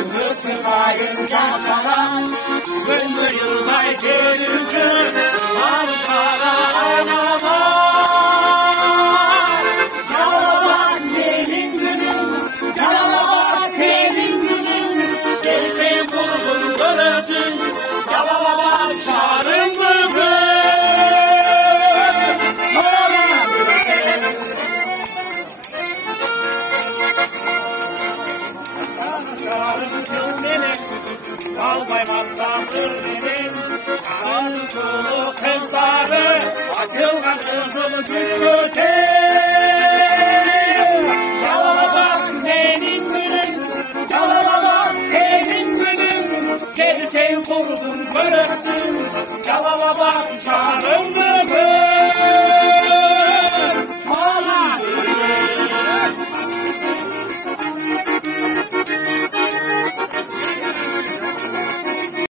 Hıtımayınca sana Gönlü yıllar gelince Var para ağlama Yalabak benim günüm Yalabak senin günün Gerisi kurgun kırılsın Yalabak çağırın bugün Albaymaktandır benim Kanlı kızları Açılgan kızıl gülü Yalabak senin günün Yalabak senin günün Gel sen kurudun kırıksın Yalabak